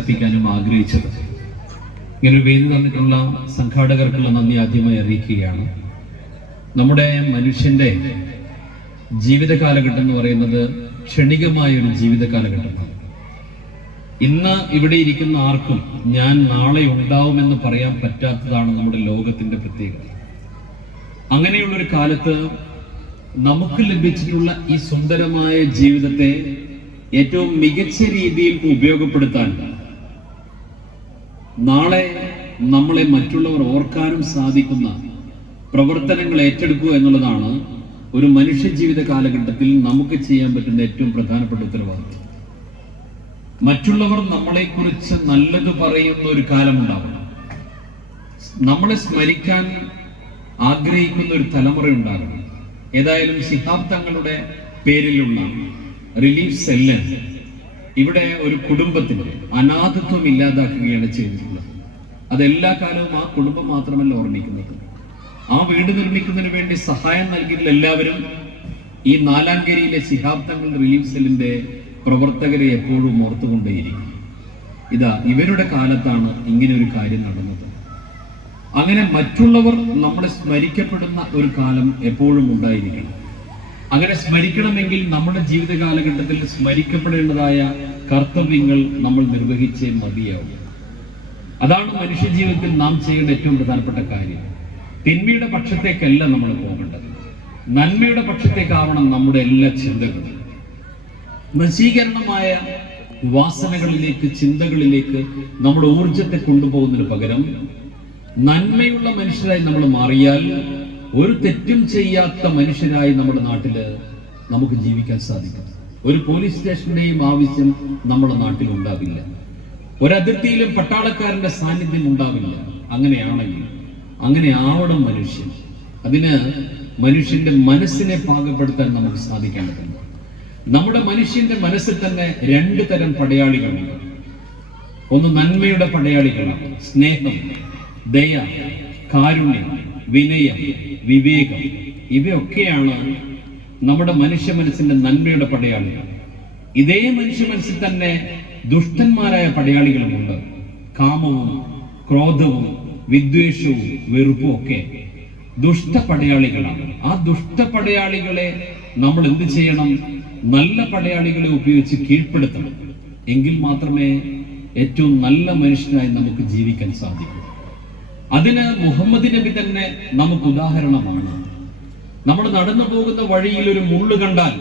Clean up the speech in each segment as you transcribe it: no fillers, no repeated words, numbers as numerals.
പ്പിക്കാനും ആഗ്രഹിച്ചത്. ഇങ്ങനെ വേദി തന്നിട്ടുള്ള സംഘാടകർക്കുള്ള നന്ദി ആദ്യമായി അറിയിക്കുകയാണ്. നമ്മുടെ മനുഷ്യന്റെ ജീവിത കാലഘട്ടം എന്ന് പറയുന്നത് ക്ഷണികമായ ഒരു ജീവിത കാലഘട്ടമാണ്. ഇന്ന് ഇവിടെ ഇരിക്കുന്ന ആർക്കും ഞാൻ നാളെ ഉണ്ടാവുമെന്ന് പറയാൻ പറ്റാത്തതാണ് നമ്മുടെ ലോകത്തിന്റെ പ്രത്യേകത. അങ്ങനെയുള്ളൊരു കാലത്ത് നമുക്ക് ലഭിച്ചിട്ടുള്ള ഈ സുന്ദരമായ ജീവിതത്തെ ഏറ്റവും മികച്ച രീതിയിൽ ഉപയോഗപ്പെടുത്താൻ, നാളെ നമ്മളെ മറ്റുള്ളവർ ഓർക്കാനും സാധിക്കുന്ന പ്രവർത്തനങ്ങൾ ഏറ്റെടുക്കുക എന്നുള്ളതാണ് ഒരു മനുഷ്യ ജീവിത കാലഘട്ടത്തിൽ നമുക്ക് ചെയ്യാൻ പറ്റുന്ന ഏറ്റവും പ്രധാനപ്പെട്ട ഉത്തരവാദിത്വം. മറ്റുള്ളവർ നമ്മളെക്കുറിച്ച് നല്ലത് പറയുന്ന ഒരു കാലമുണ്ടാവണം. നമ്മളെ സ്മരിക്കാൻ ആഗ്രഹിക്കുന്ന ഒരു തലമുറ ഉണ്ടാകണം. ഏതായാലും ശിഹാബ് തങ്ങളുടെ പേരിലുള്ള റിലീഫ് സെല്ല് ഇവിടെ ഒരു കുടുംബത്തിന്റെ അനാഥത്വം ഇല്ലാതാക്കുകയാണ് ചെയ്തിട്ടുള്ളത്. അതെല്ലാ കാലവും ആ കുടുംബം മാത്രമല്ല ഓർമ്മിക്കുന്നത്. ആ വീട് നിർമ്മിക്കുന്നതിന് വേണ്ടി സഹായം നൽകിയിട്ടുള്ള എല്ലാവരും ഈ നാലാംകരിയിലെ ശിഹാബ് തങ്ങളുടെ റിലീഫ് സെല്ലിന്റെ പ്രവർത്തകരെ എപ്പോഴും ഓർത്തുകൊണ്ടേയിരിക്കും. ഇതാ ഇവരുടെ കാലത്താണ് ഇങ്ങനെ ഒരു കാര്യം നടന്നത്. അങ്ങനെ മറ്റുള്ളവർ നമ്മളെ സ്മരിക്കപ്പെടുന്ന ഒരു കാലം എപ്പോഴും ഉണ്ടായിരിക്കണം. അങ്ങനെ സ്മരിക്കണമെങ്കിൽ നമ്മുടെ ജീവിത കാലഘട്ടത്തിൽ സ്മരിക്കപ്പെടേണ്ടതായ കർത്തവ്യങ്ങൾ നമ്മൾ നിർവഹിച്ചേ മതിയാവും. അതാണ് മനുഷ്യ ജീവിതത്തിൽ നാം ചെയ്യേണ്ട ഏറ്റവും പ്രധാനപ്പെട്ട കാര്യം. തിന്മയുടെ പക്ഷത്തേക്കല്ല നമ്മൾ പോകേണ്ടത്, നന്മയുടെ പക്ഷത്തേക്കാവണം നമ്മുടെ എല്ലാ ചിന്തകളും. നശീകരണമായ വാസനകളിലേക്ക്, ചിന്തകളിലേക്ക് നമ്മുടെ ഊർജത്തെ കൊണ്ടുപോകുന്നതിന് പകരം നന്മയുള്ള മനുഷ്യരായി നമ്മൾ മാറിയാൽ ഒരു തെറ്റും ചെയ്യാത്ത മനുഷ്യരായി നമ്മുടെ നാട്ടില് നമുക്ക് ജീവിക്കാൻ സാധിക്കും. ഒരു പോലീസ് സ്റ്റേഷന്റെയും ആവശ്യം നമ്മുടെ നാട്ടിൽ ഉണ്ടാവില്ല. ഒരതിർത്തിയിലും പട്ടാളക്കാരന്റെ സാന്നിധ്യം ഉണ്ടാവില്ല. അങ്ങനെയാണെങ്കിൽ അങ്ങനെ ആവണം മനുഷ്യൻ. അതിന് മനുഷ്യന്റെ മനസ്സിനെ പാകപ്പെടുത്താൻ നമുക്ക് സാധിക്കേണ്ടതുണ്ട്. നമ്മുടെ മനുഷ്യന്റെ മനസ്സിൽ തന്നെ രണ്ട് തരം പടയാളികളുണ്ട്. ഒന്ന് നന്മയുടെ പടയാളികളാണ്. സ്നേഹം, ദയ, കാരുണ്യം, വിനയം, വിവേകം, ഇവയൊക്കെയാണ് നമ്മുടെ മനുഷ്യ മനസ്സിന്റെ നന്മയുടെ പടയാളികൾ. ഇതേ മനുഷ്യ മനസ്സിൽ തന്നെ ദുഷ്ടന്മാരായ പടയാളികളുമുണ്ട്. കാമവും ക്രോധവും വിദ്വേഷവും വെറുപ്പും ഒക്കെ ദുഷ്ട പടയാളികളാണ്. ആ ദുഷ്ട പടയാളികളെ നമ്മൾ എന്ത് ചെയ്യണം? നല്ല പടയാളികളെ ഉപയോഗിച്ച് കീഴ്പ്പെടുത്തണം. എങ്കിൽ മാത്രമേ ഏറ്റവും നല്ല മനുഷ്യനായി നമുക്ക് ജീവിക്കാൻ സാധിക്കൂ. അതിന് മുഹമ്മദ് നബി തന്നെ നമുക്ക് ഉദാഹരണമാണ്. നമ്മൾ നടന്നു പോകുന്ന വഴിയിൽ ഒരു മുള്ളു കണ്ടാൽ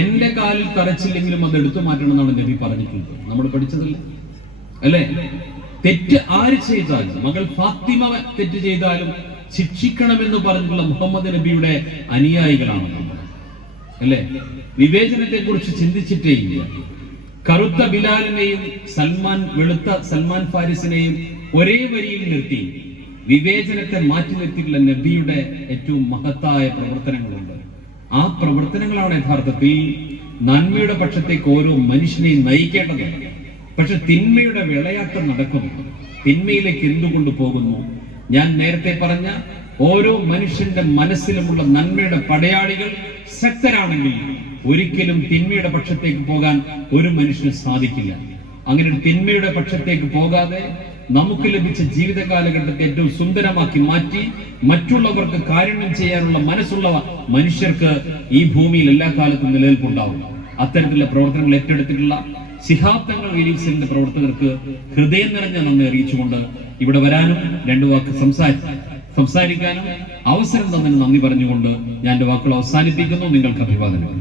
എന്റെ കാലിൽ തറച്ചില്ലെങ്കിലും അത് എടുത്തു മാറ്റണം എന്നാണ് നബി പറഞ്ഞിട്ടുള്ളത്. നമ്മൾ പഠിച്ചതല്ലേ അല്ലേ? തെറ്റ് ആര് ചെയ്താലും, മകൾ ഫാത്തിമ തെറ്റ് ചെയ്താലും ശിക്ഷിക്കണമെന്ന് പറഞ്ഞിട്ടുള്ള മുഹമ്മദ് നബിയുടെ അനുയായികളാണ് നമ്മൾ, അല്ലേ? വിവേചനത്തെ കുറിച്ച് ചിന്തിച്ചിട്ടേ ഇല്ല. കറുത്ത ബിലാലിനെയും വെളുത്ത സൽമാൻ ഫാരിസിനെയും ഒരേ വരിയിൽ നിർത്തി വിവേചനത്തെ മാറ്റി നിർത്തിയിട്ടുള്ള നബിയുടെ ഏറ്റവും മഹത്തായ പ്രവർത്തനങ്ങളുണ്ട്. ആ പ്രവർത്തനങ്ങളാണ് യഥാർത്ഥത്തിൽ നന്മയുടെ പക്ഷത്തേക്ക് ഓരോ മനുഷ്യനെയും നയിക്കേണ്ടത്. പക്ഷെ തിന്മയുടെ വിളയാട്ടം നടക്കുന്നു. തിന്മയിലേക്ക് എന്തുകൊണ്ട് പോകുന്നു? ഞാൻ നേരത്തെ പറഞ്ഞ ഓരോ മനുഷ്യന്റെ മനസ്സിലുമുള്ള നന്മയുടെ പടയാളികൾ ശക്തരാണെങ്കിൽ ഒരിക്കലും തിന്മയുടെ പക്ഷത്തേക്ക് പോകാൻ ഒരു മനുഷ്യന് സാധിക്കില്ല. അങ്ങനെ തിന്മയുടെ പക്ഷത്തേക്ക് പോകാതെ നമുക്ക് ലഭിച്ച ജീവിത കാലഘട്ടത്തെ ഏറ്റവും സുന്ദരമാക്കി മാറ്റി മറ്റുള്ളവർക്ക് കാരുണ്യം ചെയ്യാനുള്ള മനസ്സുള്ള മനുഷ്യർക്ക് ഈ ഭൂമിയിൽ എല്ലാ കാലത്തും നിലനിൽപ്പുണ്ടാവും. അത്തരത്തിലുള്ള പ്രവർത്തനങ്ങൾ ഏറ്റെടുത്തിട്ടുള്ള ശിഹാബ് തങ്ങൾ റിലീഫ് സെല്ലിന്റെ പ്രവർത്തകർക്ക് ഹൃദയം നിറഞ്ഞ നന്ദി അറിയിച്ചുകൊണ്ട് ഇവിടെ വരാനും രണ്ടു വാക്ക് സംസാരിക്കാനും അവസരം തന്നതിന് നന്ദി പറഞ്ഞുകൊണ്ട് ഞാൻ എന്റെ വാക്കുകൾ അവസാനിപ്പിക്കുന്നു. നിങ്ങൾക്ക് അഭിവാദനം.